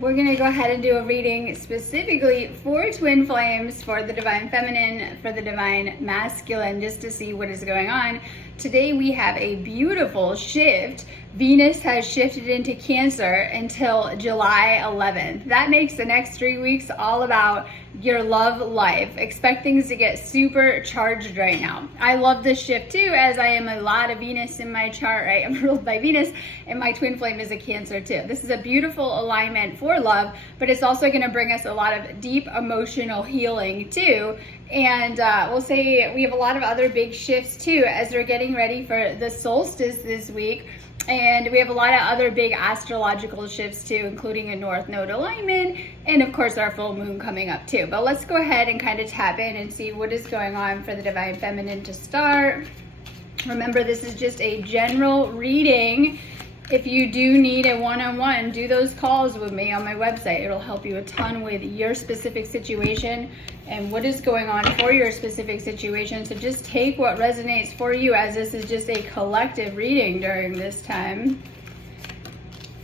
We're going to go ahead and do a reading specifically for twin flames, for the divine feminine, for the divine masculine, just to see what is going on. Today we have a beautiful shift. Venus has shifted into Cancer until July 11th. That makes the next 3 weeks all about your love life. Expect things to get super charged right now. I love this shift too, as I am a lot of Venus in my chart, right? I'm ruled by Venus, and my twin flame is a Cancer too. This is a beautiful alignment for love, but it's also going to bring us a lot of deep emotional healing too. And we'll say we have a lot of other big shifts too as we're getting ready for the solstice this week. And we have a lot of other big astrological shifts too, including a North Node alignment, and of course our full moon coming up too. But let's go ahead and kind of tap in and see what is going on for the divine feminine to start. Remember, this is just a general reading. If you do need a one-on-one, do those calls with me on my website. It'll help you a ton with your specific situation and what is going on for your specific situation. So just take what resonates for you, as this is just a collective reading during this time.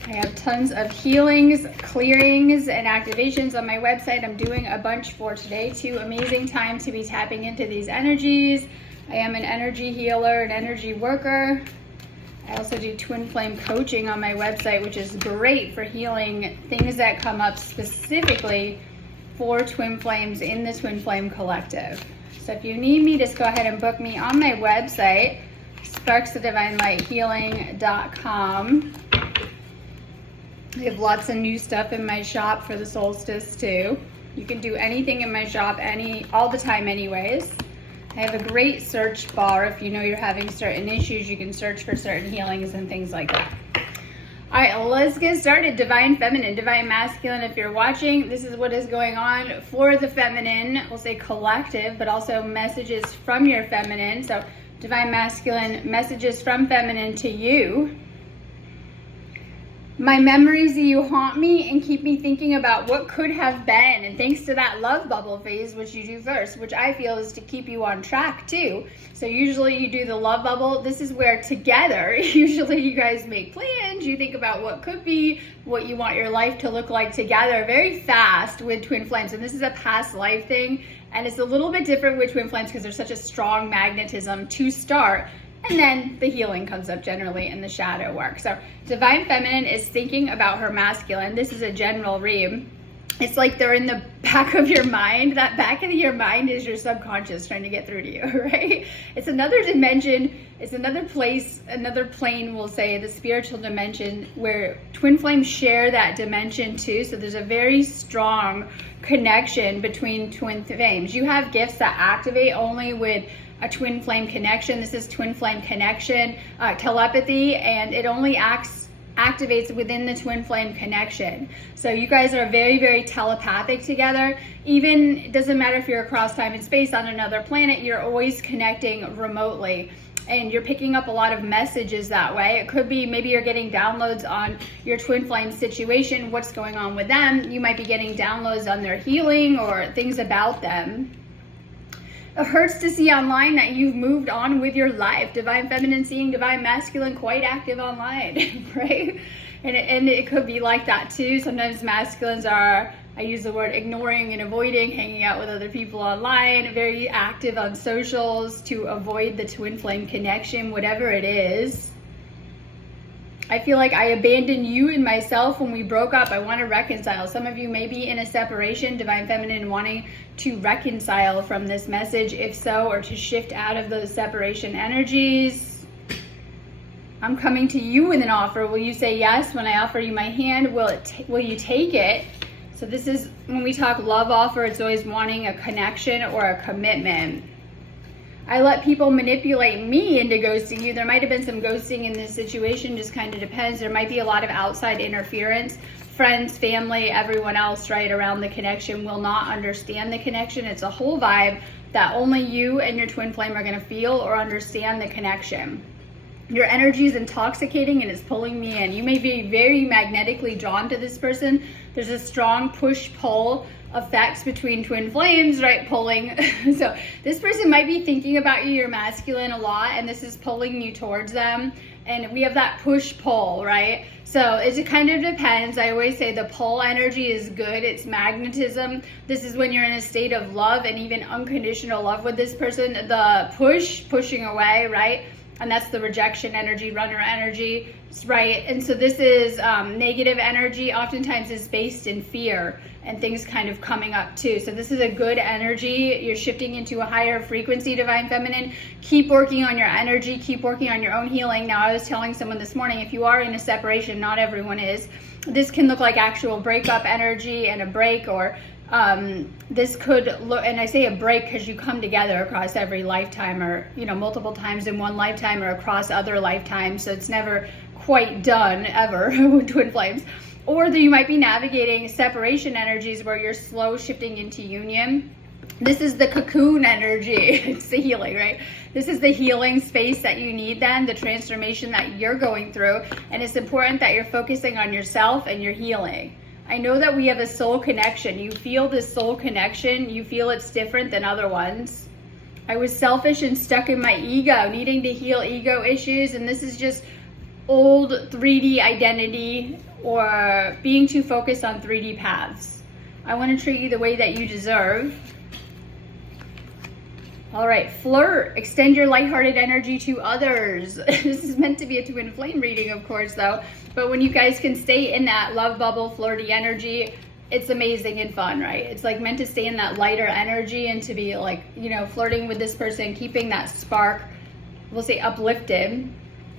I have tons of healings, clearings, and activations on my website. I'm doing a bunch for today too. Amazing time to be tapping into these energies. I am an energy healer, an energy worker. I also do twin flame coaching on my website, which is great for healing things that come up specifically for twin flames in the twin flame collective. So if you need me, just go ahead and book me on my website, sparksofdivinelighthealing.com. I have lots of new stuff in my shop for the solstice too. You can do anything in my shop all the time anyways. I have a great search bar. If you know you're having certain issues, you can search for certain healings and things like that. All right, let's get started. Divine feminine, divine masculine. If you're watching, this is what is going on for the feminine. We'll say collective, but also messages from your feminine. So divine masculine, messages from feminine to you. My memories of you haunt me and keep me thinking about what could have been. And thanks to that love bubble phase, which you do first, which I feel is to keep you on track too. So usually you do the love bubble. This is where together, usually you guys make plans. You think about what could be, what you want your life to look like together very fast with twin flames. And this is a past life thing. And it's a little bit different with twin flames because there's such a strong magnetism to start. And then the healing comes up generally in the shadow work. So divine feminine is thinking about her masculine. This is a general read. It's like they're in the back of your mind. That back of your mind is your subconscious trying to get through to you, right? It's another dimension. It's another place, another plane, we'll say, the spiritual dimension, where twin flames share that dimension too. So there's a very strong connection between twin flames. You have gifts that activate only with a twin flame connection. This is twin flame connection, telepathy, and it only activates within the twin flame connection. So you guys are very, very telepathic together. Even, it doesn't matter if you're across time and space on another planet, you're always connecting remotely. And you're picking up a lot of messages that way. It could be maybe you're getting downloads on your twin flame situation, what's going on with them. You might be getting downloads on their healing or things about them. It hurts to see online that you've moved on with your life. Divine feminine seeing divine masculine quite active online, right? And it could be like that too. Sometimes masculines are, I use the word ignoring and avoiding, hanging out with other people online, very active on socials to avoid the twin flame connection, whatever it is. I feel like I abandoned you and myself when we broke up. I want to reconcile. Some of you may be in a separation, divine feminine wanting to reconcile from this message, if so, or to shift out of those separation energies. I'm coming to you with an offer. Will you say yes when I offer you my hand? Will you take it? So this is, when we talk love offer, it's always wanting a connection or a commitment. I let people manipulate me into ghosting you. There might have been some ghosting in this situation, just kind of depends. There might be a lot of outside interference. Friends, family, everyone else right around the connection will not understand the connection. It's a whole vibe that only you and your twin flame are going to feel or understand the connection. Your energy is intoxicating and it's pulling me in. You may be very magnetically drawn to this person. There's a strong push-pull effects between twin flames, right? Pulling. So this person might be thinking about you, your masculine, a lot, and this is pulling you towards them. and we have that push-pull, right? So it kind of depends. I always say the pull energy is good. It's magnetism. This is when you're in a state of love and even unconditional love with this person. The pushing away, right? And that's the rejection energy, runner energy, right? And so this is negative energy, oftentimes is based in fear and things kind of coming up too. So this is a good energy. You're shifting into a higher frequency, Divine Feminine. Keep working on your energy, keep working on your own healing. Now, I was telling someone this morning, if you are in a separation, not everyone is, this can look like actual breakup energy and a break, or this could look, and I say a break because you come together across every lifetime, or multiple times in one lifetime or across other lifetimes, so it's never quite done ever with twin flames. Or you might be navigating separation energies where you're slow shifting into union. This is the cocoon energy. It's the healing, right? This is the healing space that you need then, the transformation that you're going through, and it's important that you're focusing on yourself and your healing. I know that we have a soul connection. You feel this soul connection. You feel it's different than other ones. I was selfish and stuck in my ego, needing to heal ego issues, and this is just old 3D identity or being too focused on 3D paths. I want to treat you the way that you deserve. All right, flirt. Extend your lighthearted energy to others. This is meant to be a twin flame reading, of course, though. But when you guys can stay in that love bubble, flirty energy, it's amazing and fun, right? It's like meant to stay in that lighter energy and to be like, flirting with this person, keeping that spark, we'll say uplifted.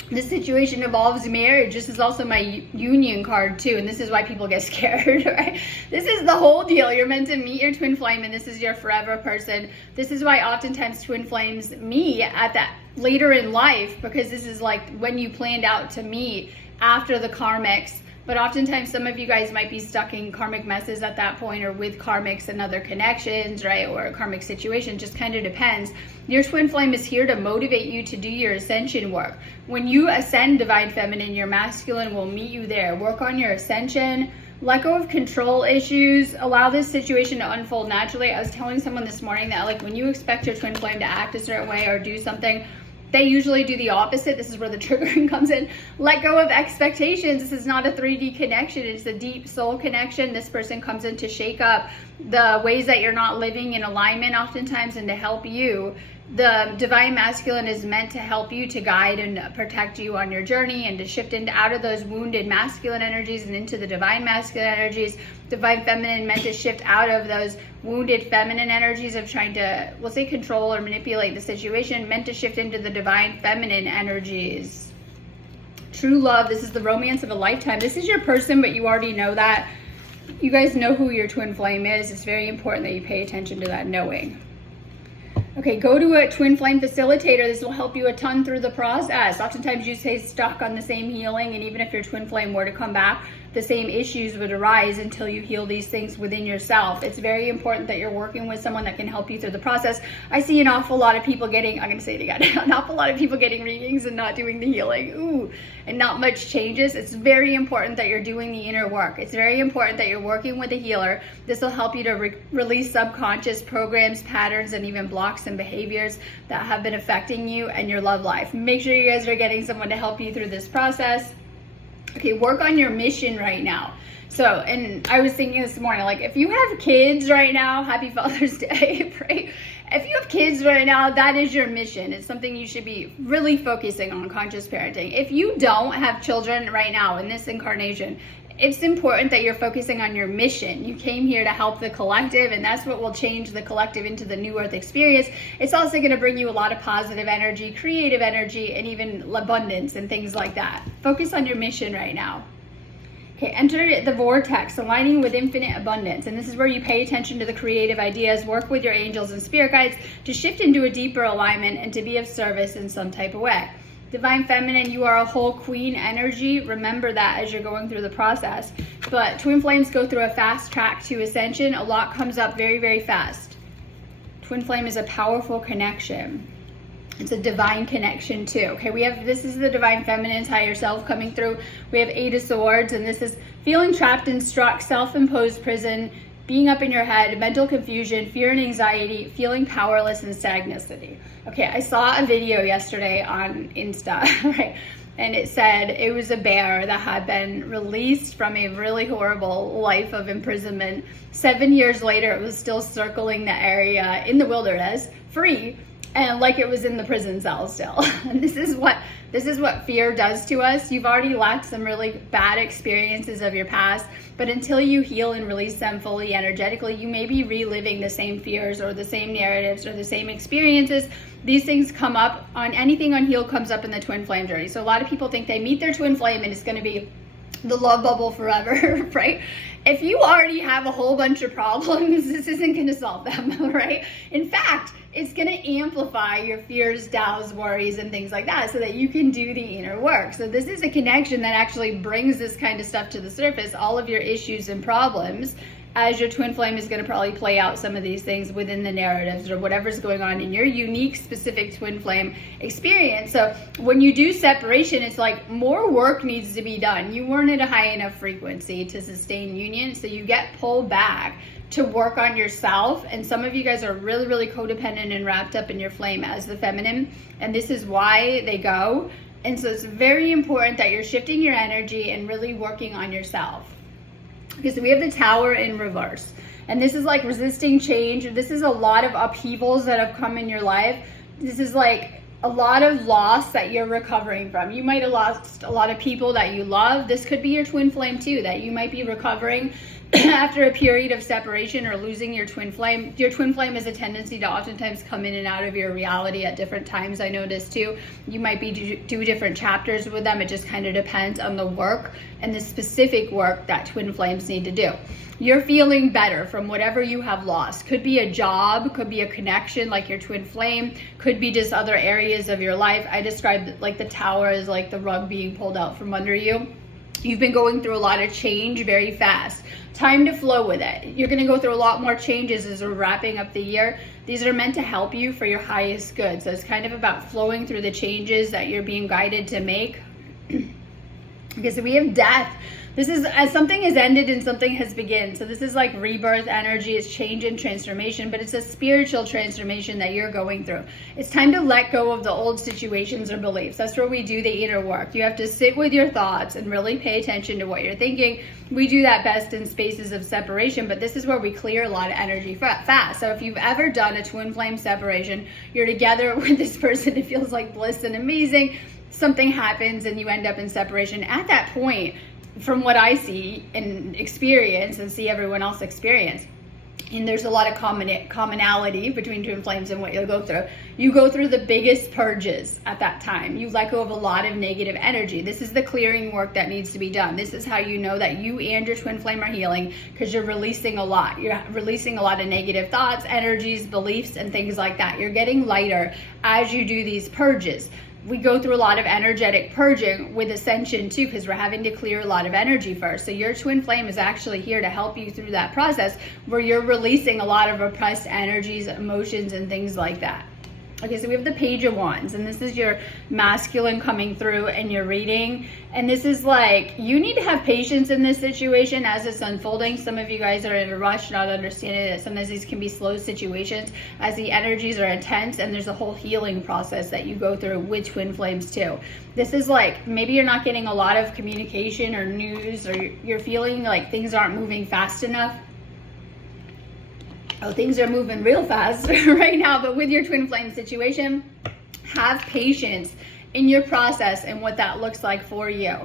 This situation involves marriage. This is also my union card too, and this is why people get scared, right? This is the whole deal. You're meant to meet your twin flame, and this is your forever person. This is why oftentimes twin flames meet at that later in life, because this is like when you planned out to meet after the karmics. But oftentimes some of you guys might be stuck in karmic messes at that point, or with karmics and other connections, right? Or a karmic situation, just kind of depends. Your twin flame is here to motivate you to do your ascension work. When you ascend, Divine Feminine, your masculine will meet you there. Work on your ascension. Let go of control issues. Allow this situation to unfold naturally. I was telling someone this morning that like when you expect your twin flame to act a certain way or do something, they usually do the opposite. This is where the triggering comes in. Let go of expectations. This is not a 3D connection. It's a deep soul connection. This person comes in to shake up the ways that you're not living in alignment oftentimes and to help you. The Divine Masculine is meant to help you, to guide and protect you on your journey, and to shift out of those wounded masculine energies and into the Divine Masculine energies. Divine Feminine meant to shift out of those wounded feminine energies of trying to, we'll say, control or manipulate the situation, meant to shift into the Divine Feminine energies. True love. This is the romance of a lifetime. This is your person, but you already know that. You guys know who your twin flame is. It's very important that you pay attention to that knowing. Okay, go to a twin flame facilitator. This will help you a ton through the process. Oftentimes you stay stuck on the same healing, and even if your twin flame were to come back, the same issues would arise until you heal these things within yourself. It's very important that you're working with someone that can help you through the process. I see an awful lot of people getting, I'm going to say it again, an awful lot of people getting readings and not doing the healing. Ooh, and not much changes. It's very important that you're doing the inner work. It's very important that you're working with a healer. This will help you to release subconscious programs, patterns, and even blocks and behaviors that have been affecting you and your love life. Make sure you guys are getting someone to help you through this process. Okay, work on your mission right now. So, and I was thinking this morning, like if you have kids right now, happy Father's Day, right? If you have kids right now, that is your mission. It's something you should be really focusing on, conscious parenting. If you don't have children right now in this incarnation, it's important that you're focusing on your mission. You came here to help the collective, and that's what will change the collective into the New Earth experience. It's also going to bring you a lot of positive energy, creative energy, and even abundance and things like that. Focus on your mission right now. Okay, enter the vortex, aligning with infinite abundance. And this is where you pay attention to the creative ideas, work with your angels and spirit guides to shift into a deeper alignment and to be of service in some type of way. Divine Feminine, you are a whole queen energy. Remember that as you're going through the process. But twin flames go through a fast track to ascension. A lot comes up very, very fast. Twin flame is a powerful connection. It's a divine connection too. Okay, this is the Divine Feminine's higher self coming through. We have 8 of Swords, and this is feeling trapped and stuck, self-imposed prison, being up in your head, mental confusion, fear and anxiety, feeling powerless and stagnancy. Okay, I saw a video yesterday on Insta, right? and it said it was a bear that had been released from a really horrible life of imprisonment. 7 years later, it was still circling the area in the wilderness, free, and like it was in the prison cell still. And this is what fear does to us. You've already lacked some really bad experiences of your past, but until you heal and release them fully energetically, you may be reliving the same fears or the same narratives or the same experiences. These things come up on anything unhealed comes up in the twin flame journey. So a lot of people think they meet their twin flame and it's going to be the love bubble forever, right? If you already have a whole bunch of problems, this isn't going to solve them, right? In fact, it's going to amplify your fears, doubts, worries, and things like that so that you can do the inner work. So this is a connection that actually brings this kind of stuff to the surface, all of your issues and problems, as your twin flame is going to probably play out some of these things within the narratives or whatever's going on in your unique, specific twin flame experience. So when you do separation, it's like more work needs to be done. You weren't at a high enough frequency to sustain union, so you get pulled back to work on yourself. And some of you guys are really, really codependent and wrapped up in your flame as the feminine, and this is why they go. And so it's very important that you're shifting your energy and really working on yourself. Okay, so we have the Tower in reverse, and this is like resisting change. This is a lot of upheavals that have come in your life. This is like a lot of loss that you're recovering from. You might have lost a lot of people that you love. This could be your twin flame too, that you might be recovering after a period of separation or losing your twin flame. Your twin flame has a tendency to oftentimes come in and out of your reality at different times. I noticed too. You might be do different chapters with them. It just kind of depends on the work and the specific work that twin flames need to do. You're feeling better from whatever you have lost. Could be a job, could be a connection like your twin flame, could be just other areas of your life. I described like the Tower as like the rug being pulled out from under you. You've been going through a lot of change very fast. Time to flow with it. You're going to go through a lot more changes as we're wrapping up the year. These are meant to help you for your highest good. So it's kind of about flowing through the changes that you're being guided to make. Okay, so we have death. This is as something has ended and something has begun. So this is like rebirth energy. It's change and transformation, but it's a spiritual transformation that you're going through. It's time to let go of the old situations or beliefs. That's where we do the inner work. You have to sit with your thoughts and really pay attention to what you're thinking. We do that best in spaces of separation, but this is where we clear a lot of energy fast. So if you've ever done a twin flame separation, you're together with this person, it feels like bliss and amazing. Something happens and you end up in separation. At that point, from what I see and experience and see everyone else experience, and there's a lot of commonality between twin flames and what you'll go through. You go through the biggest purges at that time. You let go of a lot of negative energy. This is the clearing work that needs to be done. This is how you know that you and your twin flame are healing, because you're releasing a lot. You're releasing a lot of negative thoughts, energies, beliefs, and things like that. You're getting lighter as you do these purges. We go through a lot of energetic purging with ascension too, because we're having to clear a lot of energy first. So your twin flame is actually here to help you through that process where you're releasing a lot of repressed energies, emotions, and things like that. Okay, so we have the Page of Wands, and this is your masculine coming through and your reading. And this is like, you need to have patience in this situation as it's unfolding. Some of you guys are in a rush, not understanding that sometimes these can be slow situations as the energies are intense, and there's a whole healing process that you go through with twin flames too. This is like, maybe you're not getting a lot of communication or news, or you're feeling like things aren't moving fast enough. Oh, things are moving real fast right now, but with your twin flame situation, have patience in your process and what that looks like for you.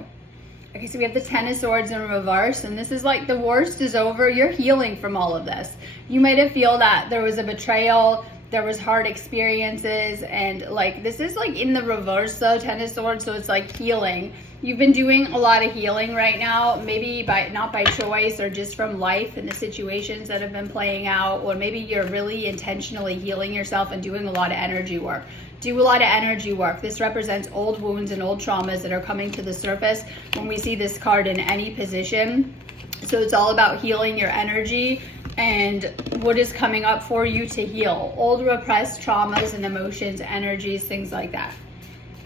Okay, so we have the Ten of Swords in reverse, and this is like the worst is over. You're healing from all of this. You might have feel that there was a betrayal, there was hard experiences, and like this is like in the reverse though, Ten of Swords, so it's like healing. You've been doing a lot of healing right now, maybe not by choice or just from life and the situations that have been playing out, or maybe you're really intentionally healing yourself and doing a lot of energy work. Do a lot of energy work. This represents old wounds and old traumas that are coming to the surface when we see this card in any position. So it's all about healing your energy and what is coming up for you to heal. Old repressed traumas and emotions, energies, things like that.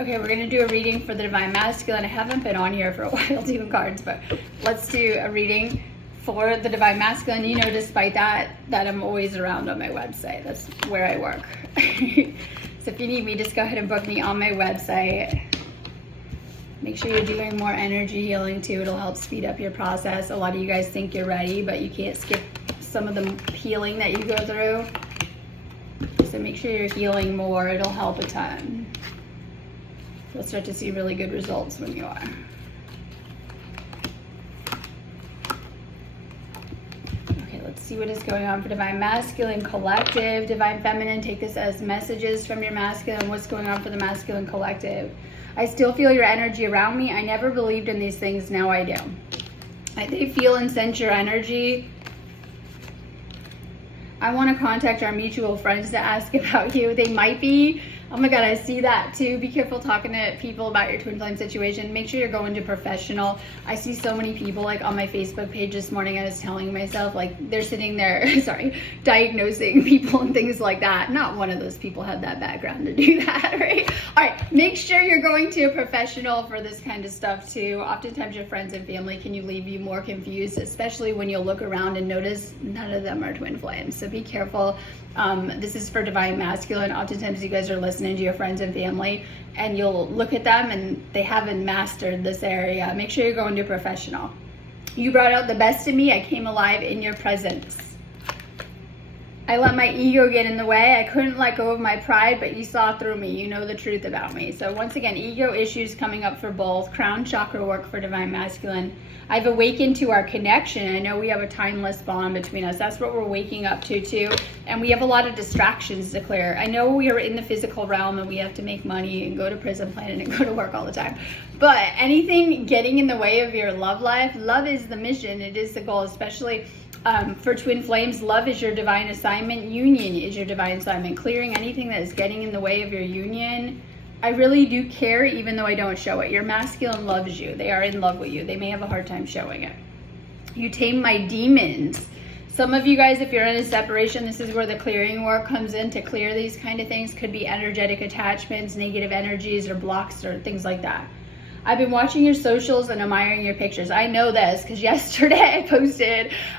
Okay, we're going to do a reading for the Divine Masculine. I haven't been on here for a while doing cards, but let's do a reading for the Divine Masculine. You know, despite that I'm always around on my website. That's where I work. So if you need me, just go ahead and book me on my website. Make sure you're doing more energy healing too. It'll help speed up your process. A lot of you guys think you're ready, but you can't skip some of the healing that you go through. So make sure you're healing more. It'll help a ton. You'll start to see really good results when you are. Okay, let's see what is going on for Divine Masculine Collective. Divine Feminine, take this as messages from your masculine. What's going on for the Masculine Collective? I still feel your energy around me. I never believed in these things. Now I do. They feel and sense your energy. I want to contact our mutual friends to ask about you. They might be. Oh my God, I see that too. Be careful talking to people about your twin flame situation. Make sure you're going to professional. I see so many people like on my Facebook page this morning. I was telling myself like they're sitting there, sorry, diagnosing people and things like that. Not one of those people had that background to do that, right? All right, make sure you're going to a professional for this kind of stuff too. Oftentimes your friends and family can leave you more confused, especially when you look around and notice none of them are twin flames. So be careful. This is for Divine Masculine. Oftentimes you guys are listening to your friends and family and you'll look at them and they haven't mastered this area. Make sure you're going to a professional. You brought out the best in me. I came alive in your presence. I let my ego get in the way. I couldn't let go of my pride, but you saw through me. You know the truth about me. So once again, ego issues coming up for both. Crown chakra work for Divine Masculine. I've awakened to our connection. I know we have a timeless bond between us. That's what we're waking up to too. And we have a lot of distractions to clear. I know we are in the physical realm and we have to make money and go to Prison Planet and go to work all the time. But anything getting in the way of your love life, love is the mission. It is the goal, especially for twin flames. Love is your divine assignment. Union is your divine assignment. Clearing anything that is getting in the way of your union. I really do care, even though I don't show it. Your masculine loves you. They are in love with you. They may have a hard time showing it. You tame my demons. Some of you guys, if you're in a separation, this is where the clearing work comes in to clear these kind of things. Could be energetic attachments, negative energies, or blocks, or things like that. I've been watching your socials and admiring your pictures. I know this because yesterday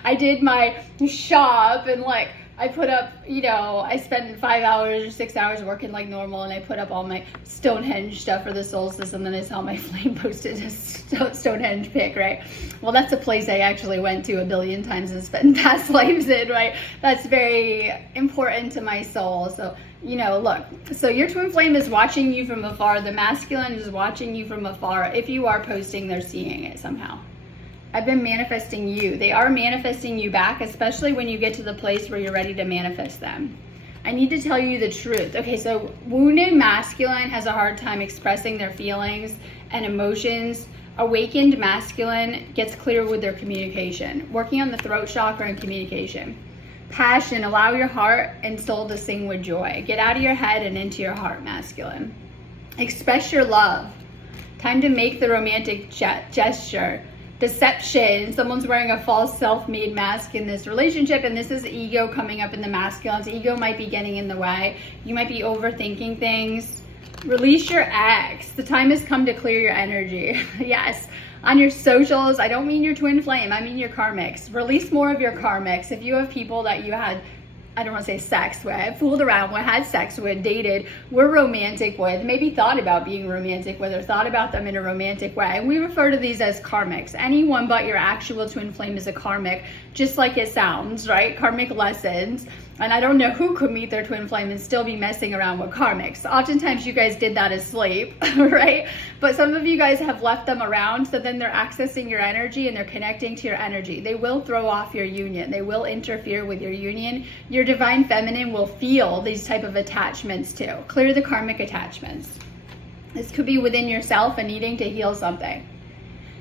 I did my shop and like I put up, you know, I spent 5 hours or 6 hours working like normal and I put up all my Stonehenge stuff for the solstice and then I saw my flame posted a Stonehenge pic, right? Well, that's a place I actually went to a billion times and spent past lives in, right? That's very important to my soul. So, you know, look, so your twin flame is watching you from afar. The masculine is watching you from afar. If you are posting, they're seeing it somehow. I've been manifesting you. They are manifesting you back, especially when you get to the place where you're ready to manifest them. I need to tell you the truth. Okay, so wounded masculine has a hard time expressing their feelings and emotions. Awakened masculine gets clear with their communication. Working on the throat chakra and communication. Passion, allow your heart and soul to sing with joy. Get out of your head and into your heart, masculine. Express your love. Time to make the romantic gesture. Deception, someone's wearing a false self-made mask in this relationship, and this is ego coming up in the masculines. Ego might be getting in the way. You might be overthinking things. Release your ex. The time has come to clear your energy. Yes. On your socials, I don't mean your twin flame, I mean your karmics. Release more of your karmics. If you have people that you had, I don't want to say sex with, fooled around with, had sex with, dated, were romantic with, maybe thought about being romantic with, or thought about them in a romantic way. And we refer to these as karmics. Anyone but your actual twin flame is a karmic, just like it sounds, right? Karmic lessons. And I don't know who could meet their twin flame and still be messing around with karmics. Oftentimes you guys did that asleep, right? But some of you guys have left them around, so then they're accessing your energy and they're connecting to your energy. They will throw off your union. They will interfere with your union. Your divine feminine will feel these type of attachments too. Clear the karmic attachments. This could be within yourself and needing to heal something.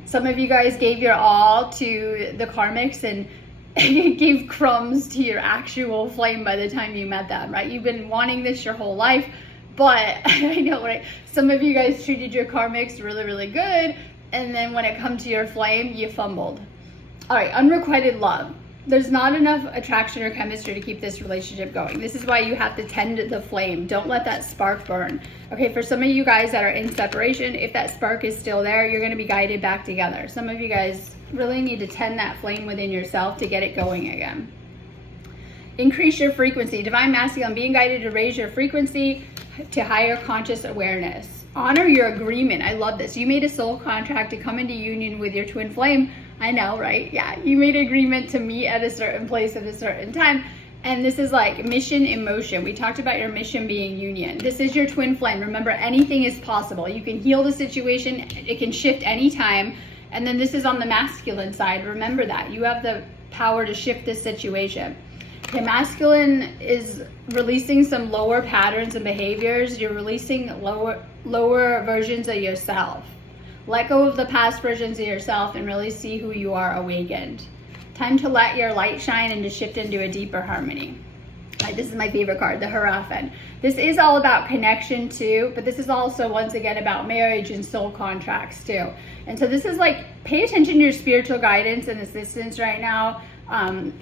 Some of you guys gave your all to the karmics and gave crumbs to your actual flame by the time you met them, right? You've been wanting this your whole life, but I know, right? Some of you guys treated your karmics really, really good, and then when it comes to your flame, you fumbled. All right, unrequited love. There's not enough attraction or chemistry to keep this relationship going. This is why you have to tend the flame. Don't let that spark burn. Okay, for some of you guys that are in separation, if that spark is still there, you're going to be guided back together. Some of you guys really need to tend that flame within yourself to get it going again. Increase your frequency. Divine masculine, being guided to raise your frequency. to higher conscious awareness. Honor your agreement. I love this. You made a soul contract to come into union with your twin flame. I know, right? Yeah, you made an agreement to meet at a certain place at a certain time. And this is like mission in motion. We talked about your mission being union. This is your twin flame. Remember, anything is possible. You can heal the situation. It can shift anytime. And then this is on the masculine side. Remember that. You have the power to shift this situation. The masculine is releasing some lower patterns and behaviors. You're releasing lower versions of yourself. Let go of the past versions of yourself and really see who you are awakened. Time to let your light shine and to shift into a deeper harmony. This is my favorite card, the Hierophant. This is all about connection too, but this is also once again about marriage and soul contracts too. And so this is like, pay attention to your spiritual guidance and assistance right now.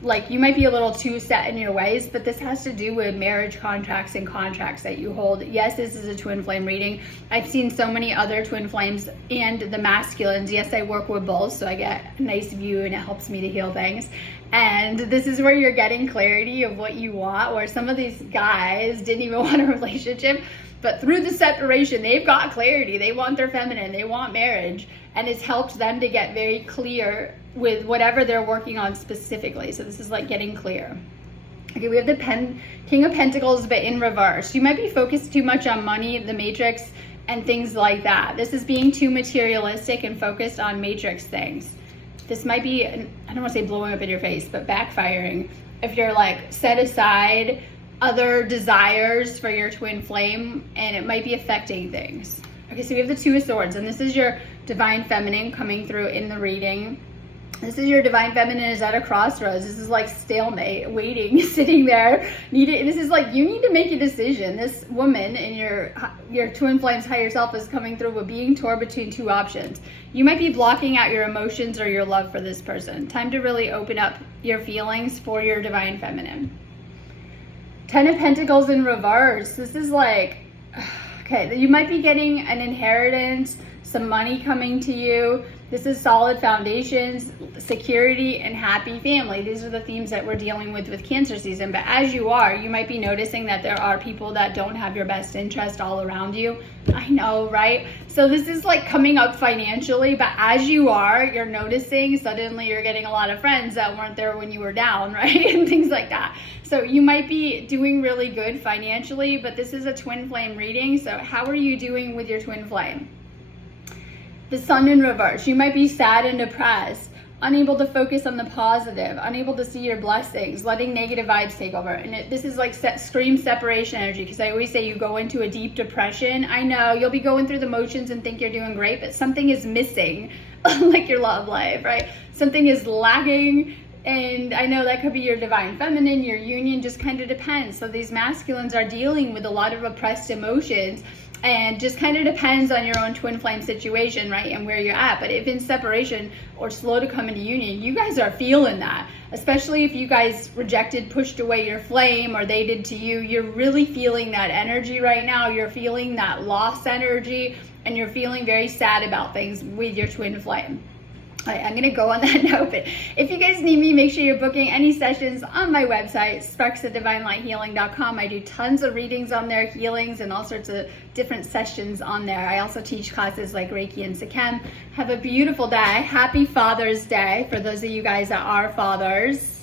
Like you might be a little too set in your ways, but this has to do with marriage contracts and contracts that you hold. Yes, this is a twin flame reading. I've seen so many other twin flames and the masculines. Yes, I work with both, so I get a nice view and it helps me to heal things. And this is where you're getting clarity of what you want, where some of these guys didn't even want a relationship, but through the separation, they've got clarity. They want their feminine, they want marriage, and it's helped them to get very clear with whatever they're working on specifically. So this is like getting clear. Okay, we have the King of Pentacles, but in reverse. You might be focused too much on money, the matrix, and things like that. This is being too materialistic and focused on matrix things. This might be, I don't want to say blowing up in your face, but backfiring. If you're like set aside other desires for your twin flame, and it might be affecting things. Okay, so we have the Two of Swords, and this is your divine feminine coming through in the reading. This is your divine feminine is at a crossroads. This is like stalemate, waiting, sitting there. This is like, you need to make a decision. This woman in your twin flame's higher self is coming through with being torn between two options. You might be blocking out your emotions or your love for this person. Time to really open up your feelings for your divine feminine. Ten of Pentacles in reverse. This is like, okay, you might be getting an inheritance, some money coming to you. This is solid foundations, security, and happy family. These are the themes that we're dealing with Cancer season. But as you are, you might be noticing that there are people that don't have your best interest all around you. I know, right? So this is like coming up financially, but as you are, you're noticing suddenly you're getting a lot of friends that weren't there when you were down, right? And things like that. So you might be doing really good financially, but this is a twin flame reading. So how are you doing with your twin flame? The Sun in reverse. You might be sad and depressed, unable to focus on the positive, unable to see your blessings, letting negative vibes take over. And this is like extreme separation energy, because I always say you go into a deep depression. I know you'll be going through the motions and think you're doing great, but something is missing, like your love life, right? Something is lacking. And I know that could be your divine feminine, your union, just kind of depends. So these masculines are dealing with a lot of repressed emotions, and just kind of depends on your own twin flame situation, right, and where you're at. But if in separation or slow to come into union, you guys are feeling that, especially if you guys rejected, pushed away your flame, or they did to you. You're really feeling that energy right now. You're feeling that loss energy, and you're feeling very sad about things with your twin flame. Right, I'm gonna go on that note, but if you guys need me, make sure you're booking any sessions on my website, sparksofdivinelighealing.com. I do tons of readings on there, healings, and all sorts of different sessions on there. I also teach classes like Reiki and Sekem. Have a beautiful day. Happy Father's Day for those of you guys that are fathers.